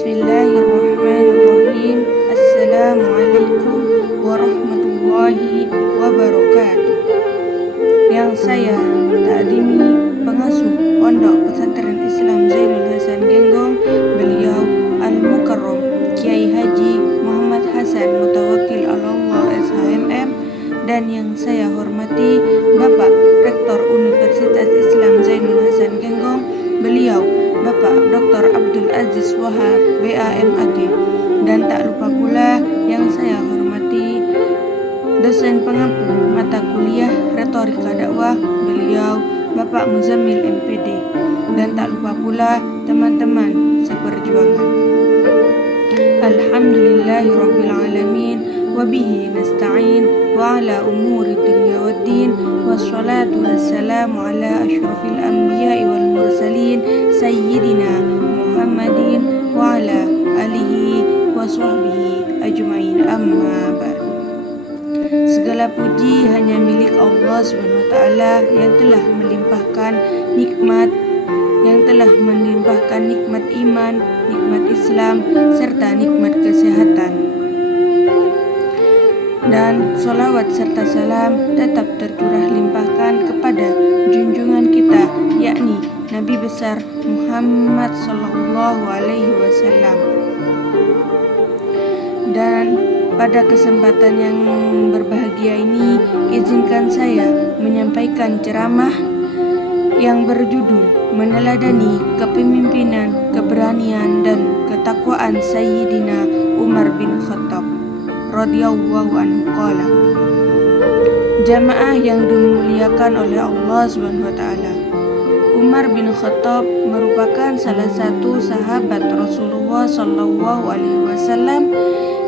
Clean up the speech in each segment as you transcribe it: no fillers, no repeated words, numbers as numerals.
Bismillahirrahmanirrahim. Assalamualaikum warahmatullahi wabarakatuh. Yang saya takdimi pengasuh Pondok Pesantren Islam Zainul Hasan Genggong, beliau Al-Mukarram Kiai Haji Muhammad Hasan Mutawakkil Allah SHMM, dan yang saya hormati Bapak Rektor Universitas Islam Zainul Hasan Genggong, beliau Bapak Dr. Abdul Aziz Wahab BAMAG, dan tak lupa pula yang saya hormati dosen pengampu mata kuliah Retorika Dakwah, beliau Bapak Muzammil MPD, dan tak lupa pula teman-teman seperjuangan. Alhamdulillahirabbil alamin wa bihi nasta'in wa ala umuri dunya waddin, wassalatu wassalamu ala asyrafil anbiya'i wal mursalin sayyidina Muhammadin wa ala alihi wa sahbihi ajma'in, amma ba'du. Segala puji hanya milik Allah SWT yang telah melimpahkan nikmat iman, nikmat Islam, serta nikmat kesehatan. Dan sholawat serta salam tetap tercurah limpahkan kepada junjungan kita, yakni Nabi besar Muhammad Sallallahu Alaihi Wasallam. Dan pada kesempatan yang berbahagia ini, izinkan saya menyampaikan ceramah yang berjudul Meneladani Kepemimpinan, Keberanian, dan Ketakwaan Sayyidina Umar bin Khattab radhiyallahu anhu qala. Jamaah yang dimuliakan oleh Allah SWT, Umar bin Khattab merupakan salah satu sahabat Rasulullah SAW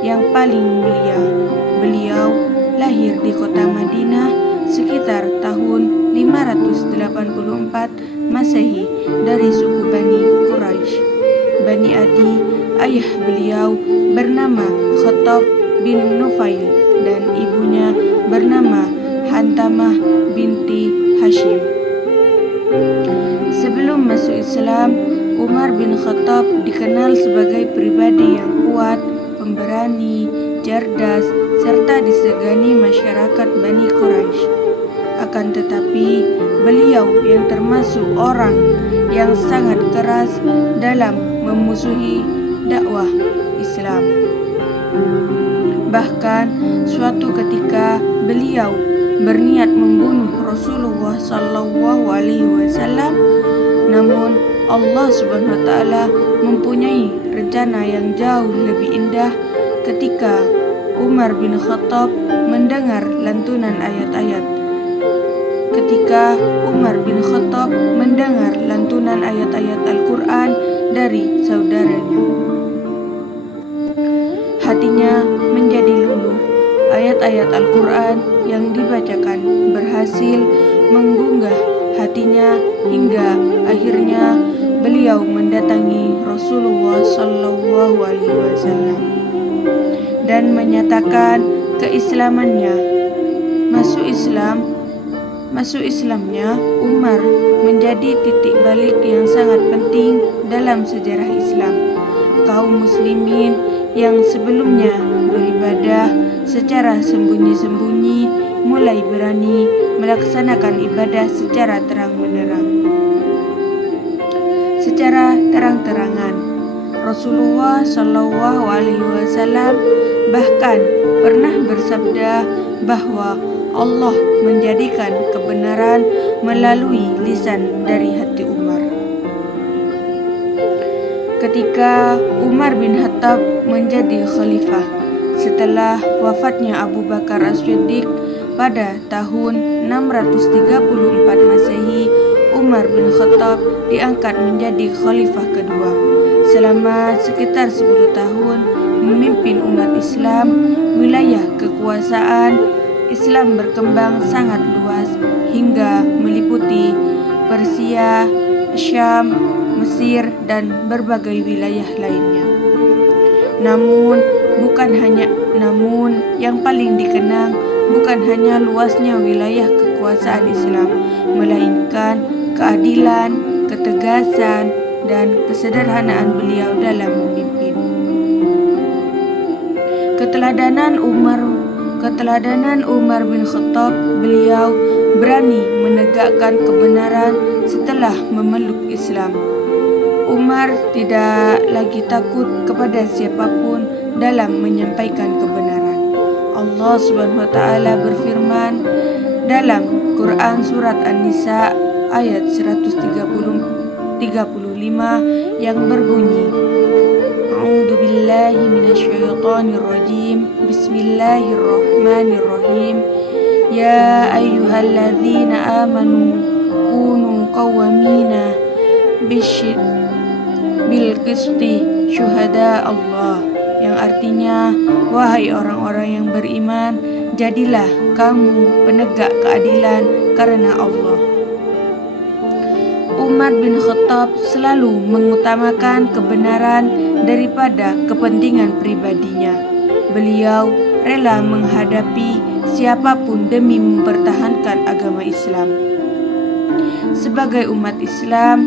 yang paling mulia. Beliau lahir di kota Madinah sekitar tahun 584 Masehi dari suku Bani Quraisy. Bani Adi, ayah beliau bernama Khattab bin Nufail dan ibunya bernama Hantamah binti Hashim. Sebelum masuk Islam, Umar bin Khattab dikenal sebagai pribadi yang kuat, pemberani, cerdas, serta disegani masyarakat Bani Quraisy. Akan tetapi, beliau yang termasuk orang yang sangat keras dalam memusuhi dakwah Islam. Bahkan suatu ketika beliau berniat membunuh Rasulullah Sallallahu Alaihi Wasallam, namun Allah Subhanahu Wa Taala mempunyai rencana yang jauh lebih indah ketika Umar bin Khattab mendengar lantunan ayat-ayat. Ketika Umar bin Khattab mendengar lantunan ayat-ayat Al-Quran dari saudaranya, hatinya menjadi luluh. Ayat-ayat Al-Quran yang dibacakan berhasil menggugah hatinya hingga akhirnya beliau mendatangi Rasulullah Sallallahu Alaihi Wasallam dan menyatakan keislamannya. Masuk Islamnya Umar menjadi titik balik yang sangat penting dalam sejarah Islam. Kaum muslimin yang sebelumnya beribadah secara sembunyi-sembunyi mulai berani melaksanakan ibadah secara terang-terangan. Rasulullah Shallallahu Alaihi Wasallam bahkan pernah bersabda bahwa Allah menjadikan kebenaran melalui lisan dari hati Umar. Ketika Umar bin Khattab menjadi khalifah setelah wafatnya Abu Bakar As-Siddiq pada tahun 634 Masehi, Umar bin Khattab diangkat menjadi khalifah kedua. Selama sekitar 10 tahun memimpin umat Islam, wilayah kekuasaan Islam berkembang sangat luas hingga meliputi Persia, Syam, Mesir, dan berbagai wilayah lainnya. Namun yang paling dikenang bukan hanya luasnya wilayah kekuasaan Islam, melainkan keadilan, ketegasan, dan kesederhanaan beliau dalam memimpin. Keteladanan Umar bin Khattab, beliau berani menegakkan kebenaran setelah memeluk Islam. Umar tidak lagi takut kepada siapapun dalam menyampaikan kebenaran. Allah Subhanahu wa taala berfirman dalam Quran surat An-Nisa ayat 135 yang berbunyi, A'udzu billahi minasyaitonir rajim. Bismillahirrahmanirrahim. Ya ayyuhalladzina amanu kunu qawwamina bil qisti syuhada Allah, yang artinya, wahai orang-orang yang beriman, jadilah kamu penegak keadilan karena Allah. Umar bin Khattab selalu mengutamakan kebenaran daripada kepentingan pribadinya. Beliau rela menghadapi siapapun demi mempertahankan agama Islam. Sebagai umat Islam,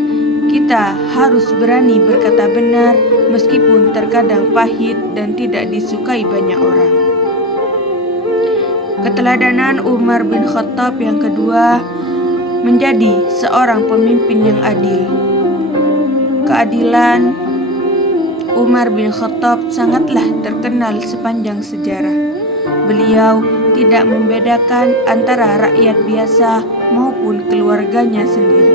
kita harus berani berkata benar meskipun terkadang pahit dan tidak disukai banyak orang. Keteladanan Umar bin Khattab yang kedua, menjadi seorang pemimpin yang adil. Keadilan Umar bin Khattab sangatlah terkenal sepanjang sejarah. Beliau tidak membedakan antara rakyat biasa maupun keluarganya sendiri.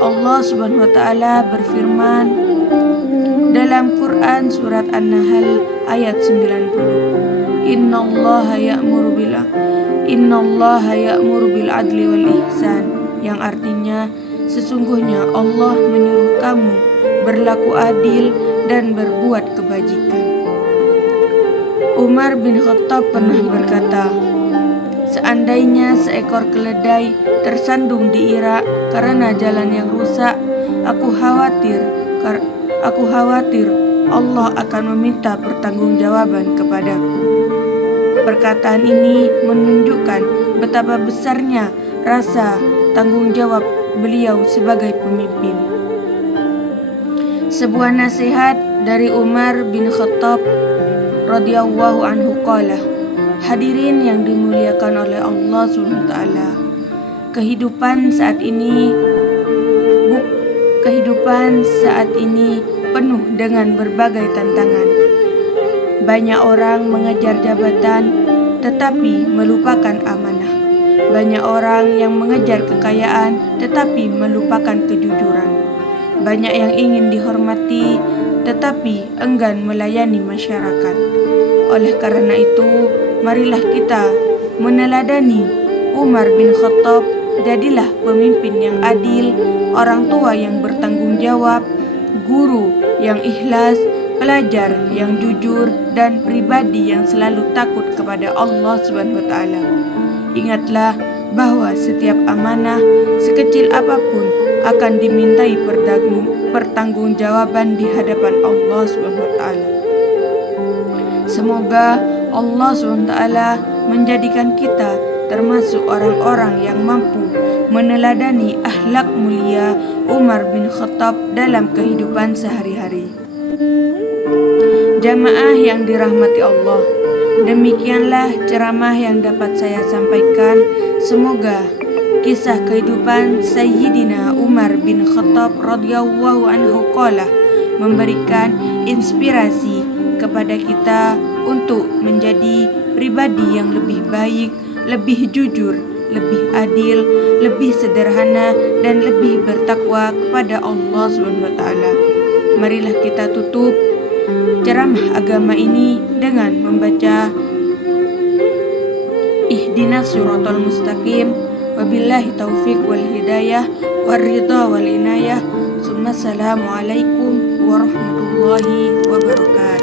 Allah Subhanahu wa taala berfirman dalam Quran surat An-Nahl ayat 90. Innallaha ya'muru bil adli wal ihsan, yang artinya sesungguhnya Allah menyuruh kamu berlaku adil dan berbuat kebajikan. Umar bin Khattab pernah berkata, seandainya seekor keledai tersandung di Irak karena jalan yang rusak, aku khawatir Allah akan meminta pertanggungjawaban kepadaku. Perkataan ini menunjukkan betapa besarnya rasa tanggung jawab beliau sebagai pemimpin. Sebuah nasihat dari Umar bin Khattab radhiyallahu anhu qala, hadirin yang dimuliakan oleh Allah SWT, kehidupan saat ini penuh dengan berbagai tantangan. Banyak orang mengejar jabatan tetapi melupakan amanah. Banyak orang yang mengejar kekayaan tetapi melupakan kejujuran. Banyak yang ingin dihormati tetapi enggan melayani masyarakat. Oleh karena itu, marilah kita meneladani Umar bin Khattab. Jadilah pemimpin yang adil, orang tua yang bertanggung jawab, guru yang ikhlas, pelajar yang jujur, dan pribadi yang selalu takut kepada Allah Subhanahu wa taala. Ingatlah bahwa setiap amanah, sekecil apapun, akan dimintai pertanggungjawaban di hadapan Allah Subhanahu wa taala. Semoga Allah Subhanahu wa taala menjadikan kita termasuk orang-orang yang mampu meneladani akhlak mulia Umar bin Khattab dalam kehidupan sehari-hari. Jamaah yang dirahmati Allah, demikianlah ceramah yang dapat saya sampaikan. Semoga kisah kehidupan Sayyidina Umar bin Khattab radhiyallahu anhu qala memberikan inspirasi kepada kita untuk menjadi pribadi yang lebih baik, lebih jujur, lebih adil, lebih sederhana, dan lebih bertakwa kepada Allah Subhanahu wa taala. Marilah kita tutup ceramah agama ini dengan membaca Ihdinas siratal mustaqim, wabillahi taufiq wal hidayah, waridha wal inayah. Assalamualaikum warahmatullahi wabarakatuh.